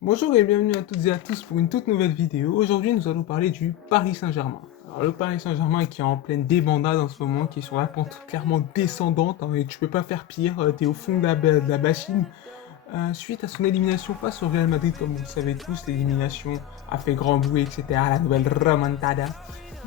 Bonjour et bienvenue à toutes et à tous pour une toute nouvelle vidéo. Aujourd'hui, nous allons parler du Paris Saint-Germain. Alors, le Paris Saint-Germain qui est en pleine débandade en ce moment, qui est sur la pente clairement descendante, hein, et tu peux pas faire pire, t'es au fond de la machine. Suite à son élimination face au Real Madrid, comme vous le savez tous, l'élimination a fait grand bruit, etc. La nouvelle remontada.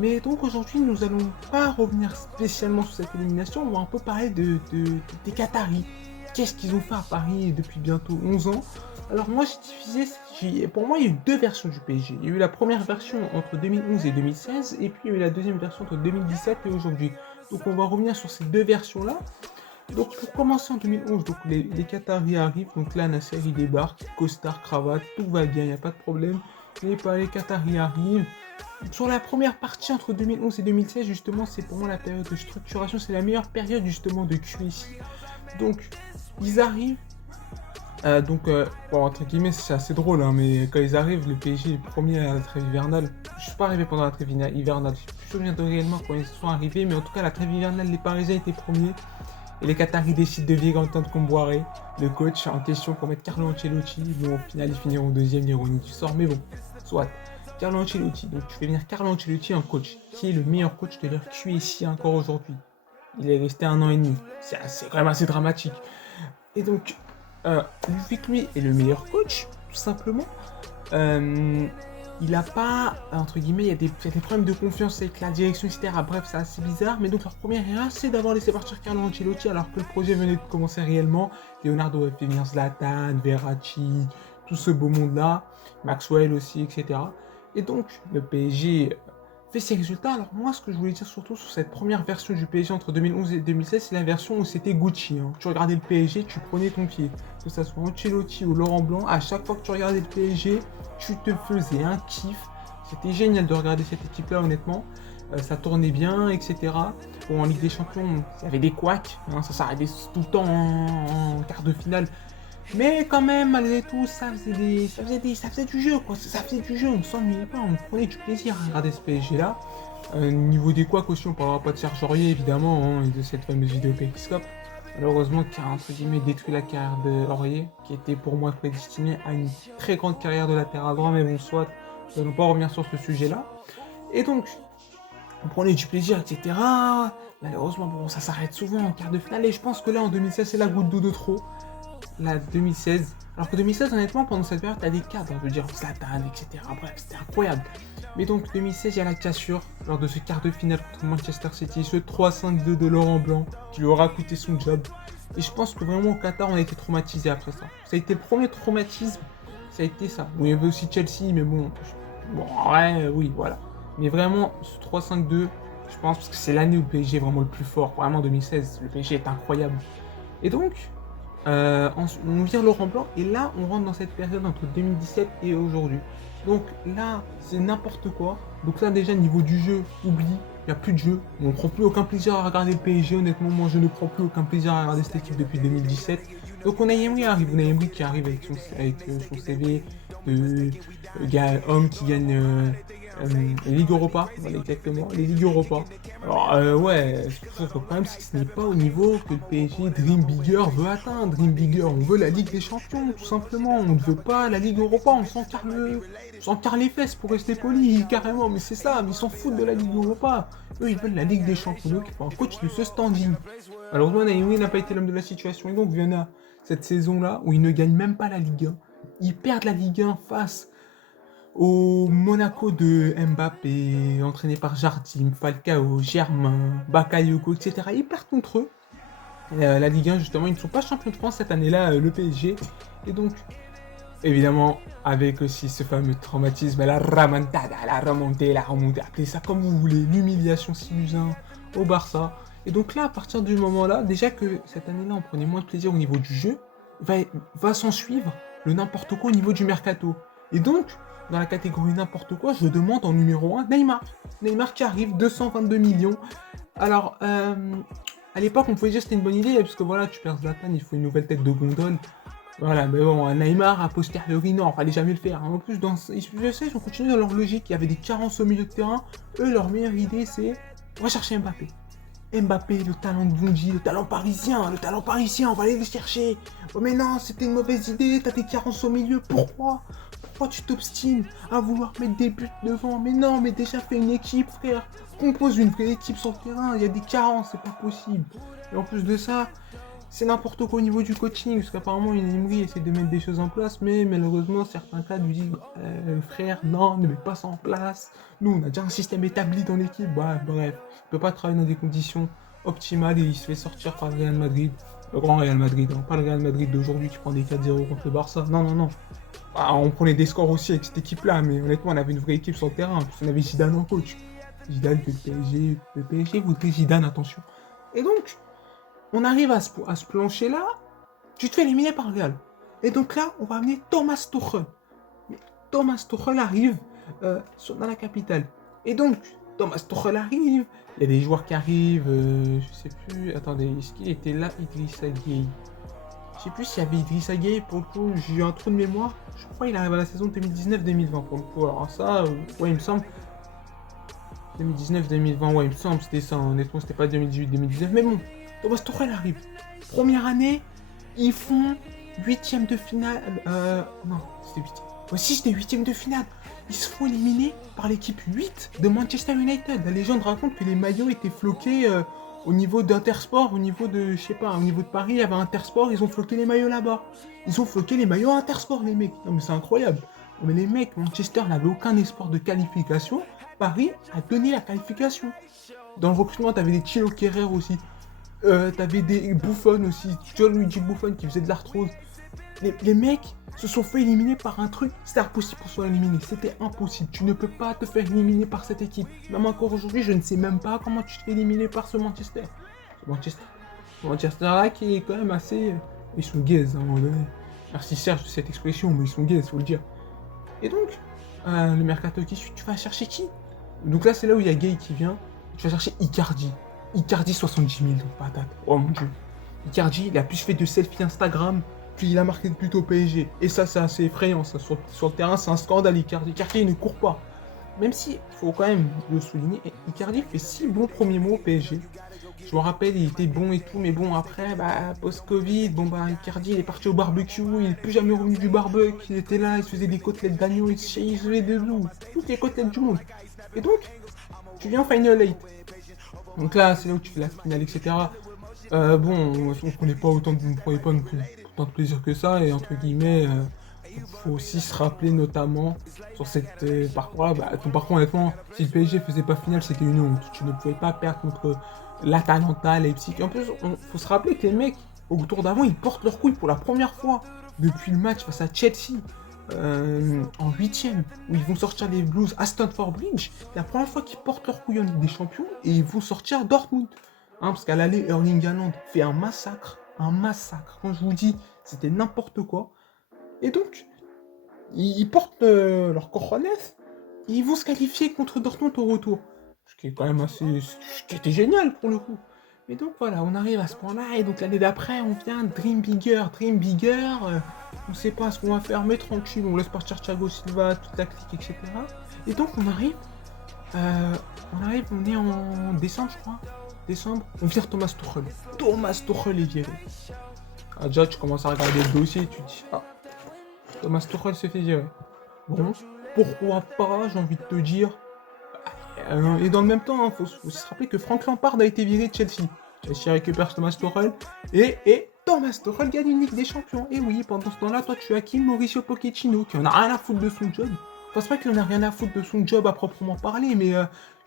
Mais donc aujourd'hui, nous allons pas revenir spécialement sur cette élimination, on va un peu parler des Qataris. Qu'est-ce qu'ils ont fait à Paris depuis bientôt 11 ans? Alors moi, pour moi, il y a eu deux versions du PSG. Il y a eu la première version entre 2011 et 2016, et puis il y a eu la deuxième version entre 2017 et aujourd'hui. Donc on va revenir sur ces deux versions-là. Donc pour commencer en 2011, donc les Qataris arrivent, donc là Nasser il débarque, costard, cravate, tout va bien, il n'y a pas de problème. Les Qataris arrivent. Sur la première partie entre 2011 et 2016, justement, c'est pour moi la période de structuration, c'est la meilleure période justement de QSI. Donc ils arrivent, bon, entre guillemets, c'est assez drôle, hein, mais quand ils arrivent, le PSG est premier à la trêve hivernale. Je suis pas arrivé pendant la trêve hivernale, je me souviens de réellement quand ils sont arrivés, mais en tout cas, la trêve hivernale, les Parisiens étaient premiers. Et les Qataris décident de virer en tant que Comboiré, le coach en question pour mettre Carlo Ancelotti. Bon, au final, ils finiront deuxième, l'ironie du sort, mais bon, soit. Carlo Ancelotti, donc tu fais venir Carlo Ancelotti en coach, qui est le meilleur coach de leur QSI encore aujourd'hui. Il est resté 1 an et demi, c'est quand même assez dramatique. Et donc, vu que lui est le meilleur coach, tout simplement, euh, il n'a pas, entre guillemets, il y a des problèmes de confiance avec la direction, etc. Bref, c'est assez bizarre. Mais donc, leur première erreur, c'est d'avoir laissé partir Carlo Ancelotti alors que le projet venait de commencer réellement. Leonardo avait fait venir Zlatan, Verratti, tout ce beau monde-là, Maxwell aussi, etc. Et donc, le PSG fait ses résultats. Alors moi, ce que je voulais dire surtout sur cette première version du PSG entre 2011 et 2016, c'est la version où c'était Gucci, hein. Tu regardais le PSG, tu prenais ton pied. Que ça soit Ancelotti ou Laurent Blanc, à chaque fois que tu regardais le PSG, tu te faisais un kiff. C'était génial de regarder cette équipe-là, honnêtement. Ça tournait bien, etc. Bon, en Ligue des Champions, il y avait des couacs, hein, ça s'arrêtait tout le temps en quart de finale. Mais quand même, malgré tout, ça faisait du jeu, quoi. Ça faisait du jeu, on s'ennuyait pas, on prenait du plaisir à regarder ce PSG-là. Niveau des couacs aussi, on parlera pas de Serge Aurier, évidemment, hein, et de cette fameuse vidéo Pépiscope. Malheureusement, qui a, entre guillemets, détruit la carrière de Aurier, qui était pour moi prédestiné à une très grande carrière de latéral droit, mais bon, soit, nous allons pas revenir sur ce sujet-là. Et donc, on prenait du plaisir, etc. Malheureusement, bon, ça s'arrête souvent en quart de finale, et je pense que là, en 2016, c'est la goutte d'eau de trop. La 2016. Alors que 2016, honnêtement, pendant cette période, t'as des cadres, je veux dire, Zlatan, etc. Bref, c'était incroyable. Mais donc, 2016, il y a la cassure lors de ce quart de finale contre Manchester City, ce 3-5-2 de Laurent Blanc, qui lui aura coûté son job. Et je pense que vraiment, au Qatar, on a été traumatisé après ça. Ça a été le premier traumatisme, ça a été ça. Bon, il y avait aussi Chelsea, mais bon, ouais, oui, voilà. Mais vraiment, ce 3-5-2, je pense, parce que c'est l'année où le PSG est vraiment le plus fort. Vraiment, 2016, le PSG est incroyable. Et donc, on vire Laurent Blanc et là on rentre dans cette période entre 2017 et aujourd'hui. Donc là c'est n'importe quoi. Donc là déjà niveau du jeu, oublie, il n'y a plus de jeu. On ne prend plus aucun plaisir à regarder le PSG. Honnêtement moi je ne prends plus aucun plaisir à regarder cette équipe depuis 2017. Donc on a Emery arrive, on a Emery qui arrive avec son CV de homme qui gagne les Ligues Europa, voilà exactement, les Ligues Europa. Alors ouais, le problème c'est que ce n'est pas au niveau que le PSG Dream Bigger veut atteindre. Dream Bigger, on veut la Ligue des Champions, tout simplement. On ne veut pas la Ligue Europa, on s'encarre les fesses pour rester poli, carrément. Mais c'est ça, mais ils s'en foutent de la Ligue Europa. Eux, ils veulent la Ligue des Champions, donc il faut un coach de ce standing. Malheureusement, Naomi n'a pas été l'homme de la situation, et donc il y en a cette saison-là où ils ne gagnent même pas la Ligue 1. Ils perdent la Ligue 1 face au Monaco de Mbappé, entraîné par Jardim, Falcao, Germain, Bakayoko, etc. Ils perdent contre eux. La Ligue 1, justement, ils ne sont pas champions de France cette année-là, le PSG. Et donc, évidemment, avec aussi ce fameux traumatisme, la remontada, la remontée, appelez ça comme vous voulez, l'humiliation 6-1 au Barça. Et donc là, à partir du moment-là, déjà que cette année-là, on prenait moins de plaisir au niveau du jeu, va s'en suivre le n'importe quoi au niveau du mercato. Et donc, dans la catégorie n'importe quoi, je demande en numéro 1 Neymar. Neymar qui arrive, 222 millions. Alors, à l'époque, on pouvait dire que c'était une bonne idée, puisque voilà, tu perds Zlatan, il faut une nouvelle tête de gondole. Voilà, mais bon, Neymar, a posteriori, non, fallait jamais le faire. En plus, je sais, ils ont continué dans leur logique, il y avait des carences au milieu de terrain. Eux, leur meilleure idée, c'est, on va chercher Mbappé. Mbappé, le talent de Bonji, le talent parisien, on va aller le chercher. Oh mais non, c'était une mauvaise idée, t'as des carences au milieu, pourquoi? Pourquoi tu t'obstines à vouloir mettre des buts devant? Mais non, mais déjà fais une équipe, frère. Compose une vraie équipe sur le terrain, il y a des carences, c'est pas possible. Et en plus de ça, c'est n'importe quoi au niveau du coaching, parce qu'apparemment une Emery essaie de mettre des choses en place, mais malheureusement certains cadres lui disent frère, non, ne mets pas ça en place. Nous, on a déjà un système établi dans l'équipe. Bah, bref, il peut pas travailler dans des conditions optimales et il se fait sortir par le Real Madrid. Le grand Real Madrid, hein. Pas le Real Madrid d'aujourd'hui qui prend des 4-0 contre le Barça. Non, non, non. Ah, on prenait des scores aussi avec cette équipe-là, mais honnêtement, on avait une vraie équipe sur le terrain. On avait Zidane en coach. Zidane, le PSG voudrait Zidane, attention. Et donc, on arrive à ce plancher-là, tu te fais éliminer par le Real. Et donc là, on va amener Thomas Tuchel. Mais Thomas Tuchel arrive dans la capitale. Et donc, Thomas Tuchel arrive, il y a des joueurs qui arrivent, je sais plus, attendez, est-ce qu'il était là, Idrissa Gueye? Je sais plus s'il y avait Idrissa Gueye, pour le coup, j'ai eu un trou de mémoire. Je crois qu'il arrive à la saison 2019-2020, pour le coup. Alors ça, ouais, il me semble. 2019-2020, ouais, il me semble, c'était ça. Honnêtement, c'était pas 2018-2019, mais bon. Thomas Tuchel arrive. Première année, ils font 8ème de finale. Non, c'était 8ème. Ouais, si, c'était 8ème de finale. Ils se font éliminer par l'équipe 8 de Manchester United. La légende raconte que les maillots étaient floqués au niveau d'Intersport, au niveau de, je sais pas, au niveau de Paris, il y avait Intersport, ils ont floqué les maillots là-bas. Ils ont floqué les maillots Intersport, les mecs. Non, mais c'est incroyable. Mais les mecs, Manchester n'avait aucun espoir de qualification. Paris a donné la qualification. Dans le recrutement, t'avais des Thilo Kehrer aussi. T'avais des Buffon aussi, Gianluigi Buffon qui faisait de l'arthrose. Les mecs se sont fait éliminer par un truc, c'était impossible pour se faire éliminer, c'était impossible. Tu ne peux pas te faire éliminer par cette équipe. Même encore aujourd'hui, je ne sais même pas comment tu te fais éliminer par ce Manchester. Manchester là qui est quand même assez... Ils sont gays à un moment donné. Merci Serge de cette expression, mais ils sont gays, faut le dire. Et donc, le mercato qui suit, tu vas chercher qui? Donc là, c'est là où il y a Gay qui vient. Tu vas chercher Icardi. Icardi 70 000 patates. Oh mon dieu. Icardi, il a plus fait de selfies Instagram, puis il a marqué de buts au PSG. Et ça, c'est assez effrayant. Ça. Sur le terrain, c'est un scandale, Icardi. Icardi, il ne court pas. Même si, il faut quand même le souligner, Icardi fait 6 bons premiers mots au PSG. Je me rappelle, il était bon et tout, mais bon, après, post-Covid, Icardi, il est parti au barbecue, il n'est plus jamais revenu du barbecue, il était là, il se faisait des côtelettes d'agneau, il se faisait des loups, toutes les côtelettes du monde. Et donc, tu viens en Final 8. Donc là, c'est là où tu fais la finale, etc. On ne prenait pas autant de, autant de plaisir que ça, et entre guillemets, faut aussi se rappeler notamment sur cette parcours-là. Ton parcours, honnêtement, si le PSG faisait pas finale, c'était une honte. Tu ne pouvais pas perdre contre l'Atalanta, Leipzig. En plus, faut se rappeler que les mecs, au tour d'avant, ils portent leur couille pour la première fois depuis le match face à Chelsea. En 8ème, où ils vont sortir les Blues à Stamford Bridge, la première fois qu'ils portent leur couille en Ligue des Champions, et ils vont sortir Dortmund. Parce qu'à l'aller, Erling Haaland fait un massacre. Quand je vous dis, c'était n'importe quoi. Et donc, ils portent leur cojones, et ils vont se qualifier contre Dortmund au retour. Ce qui est quand même assez... Ce qui était génial pour le coup. Mais donc voilà, on arrive à ce point-là, et donc l'année d'après, on vient Dream Bigger. On sait pas ce qu'on va faire, mais tranquille, on laisse partir Thiago Silva, toute la clique, etc. Et donc on arrive, on est en décembre, je crois. On vire Thomas Tuchel. Thomas Tuchel est viré. Déjà, tu commences à regarder le dossier et tu te dis, Thomas Tuchel s'est fait virer. Bon, pourquoi pas, j'ai envie de te dire. Et dans le même temps, faut se rappeler que Frank Lampard a été viré de Chelsea. Chelsea récupère Thomas Tuchel et Thomas Tuchel gagne une Ligue des Champions. Et oui, pendant ce temps-là, toi tu as qui? Mauricio Pochettino, qui en a rien à foutre de son job. Je pense pas qu'il en a rien à foutre de son job à proprement parler, mais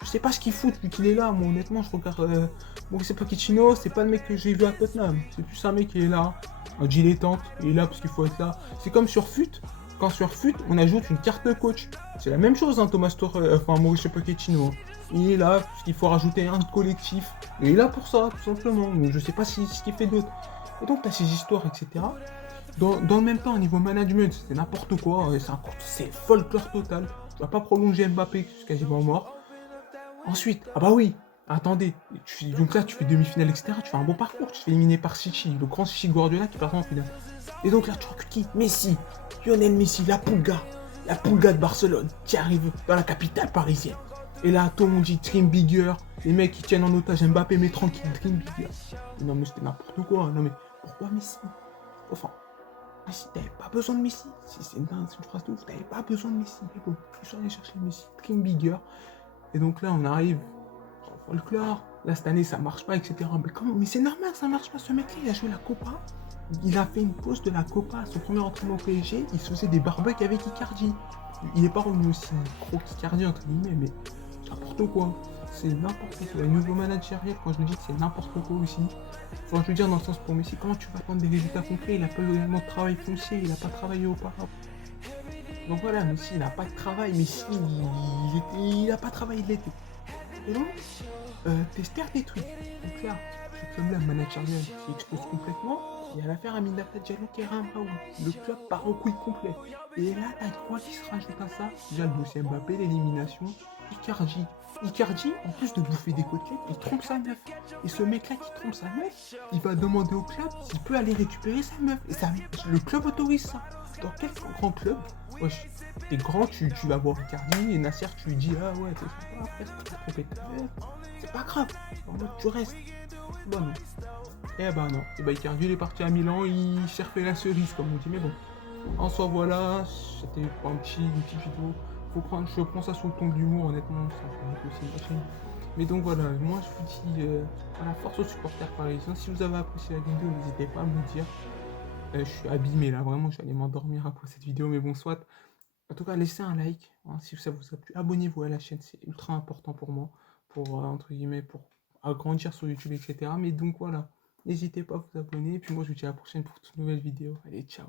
je sais pas ce qu'il fout depuis qu'il est là. Moi, honnêtement, je regarde Mauricio Pochettino, c'est pas le mec que j'ai vu à Tottenham. C'est plus un mec qui est là, un dilettante, il est là parce qu'il faut être là. C'est comme sur FUT. Quand sur FUT, on ajoute une carte de coach. C'est la même chose, Thomas Tuchel, Mauricio Pochettino. Il est là parce qu'il faut rajouter un collectif. Et il est là pour ça, tout simplement. Donc, je sais pas ce qu'il fait d'autre. Et donc, tu as ces histoires, etc. Dans le même temps, au niveau management, c'est n'importe quoi. C'est folklore total. Tu vas pas prolonger Mbappé, c'est quasiment mort. Ensuite, attendez. Donc là, tu fais demi-finale, etc. Tu fais un bon parcours. Tu te fais éliminer par City, le grand City Guardiola qui perd en finale. Et donc là, tu recrutes qui? Messi, Lionel Messi, la Pulga de Barcelone, qui arrive dans la capitale parisienne. Et là, tout le monde dit Dream Bigger. Les mecs qui tiennent en otage Mbappé, mais tranquille, Dream Bigger. Non, mais c'était n'importe quoi. Non, mais pourquoi Messi? Enfin, Messi, t'avais pas besoin de Messi. C'est une phrase de ouf, t'avais pas besoin de Messi. Mais bon, ils sont allés chercher Messi, Dream Bigger. Et donc là, on arrive en folklore. Là, cette année, ça marche pas, etc. Mais comment? Mais c'est normal, ça marche pas. Ce mec-là, il a joué la Copa. Il a fait une pause de la Copa à son premier entraînement au PSG. Il se faisait des barbecues avec Icardi. Il n'est pas revenu aussi gros qu'Icardi, entre guillemets, mais n'importe quoi. C'est n'importe quoi. Le nouveau managériel, quand je vous dis que c'est n'importe quoi aussi. Enfin, je veux dire, dans le sens pour Messi, comment tu vas attendre des résultats concrets? Il n'a pas eu réellement de travail foncier, il n'a pas travaillé auparavant. Donc voilà, Messi, il n'a pas de travail. Messi, il n'a pas travaillé de l'été. Et donc, Tester détruit. Donc là, ce club-là, managérial, qui explose complètement. Il y a l'affaire Aminata Diallo qui est Raoult. Le club part en couille complet. Et là, t'as quoi qui se rajoute à ça? Déjà, le dossier Mbappé, l'élimination. Icardi. Icardi, en plus de bouffer des côtelettes, il trompe sa meuf. Et ce mec-là qui trompe sa meuf, il va demander au club s'il peut aller récupérer sa meuf. Et ça, le club autorise ça. Dans quel grand club? Wesh, t'es grand, tu vas voir Icardi, et Nasser, tu lui dis, ah ouais, t'es sympa, après, t'as trompé ta meuf. C'est pas grave. En mode, tu restes. Bah non. Eh bah non. Et bah Icardi, il est parti à Milan, il cherchait la cerise, comme on dit. Mais bon. En soi, voilà, c'était une petite vidéo. Je prends ça sous le ton de l'humour, honnêtement, ça peut être aussi une machine. Mais donc voilà, moi je vous dis voilà, force aux supporters parisiens. Si vous avez apprécié la vidéo, n'hésitez pas à me le dire. Je suis abîmé là, vraiment, je vais aller m'endormir après cette vidéo, mais bon, soit. En tout cas, laissez un like hein, si ça vous a plu. Abonnez-vous à la chaîne, c'est ultra important pour moi, pour entre guillemets, pour agrandir sur YouTube, etc. Mais donc voilà, n'hésitez pas à vous abonner. Et puis moi, je vous dis à la prochaine pour toute nouvelle vidéo. Allez, ciao!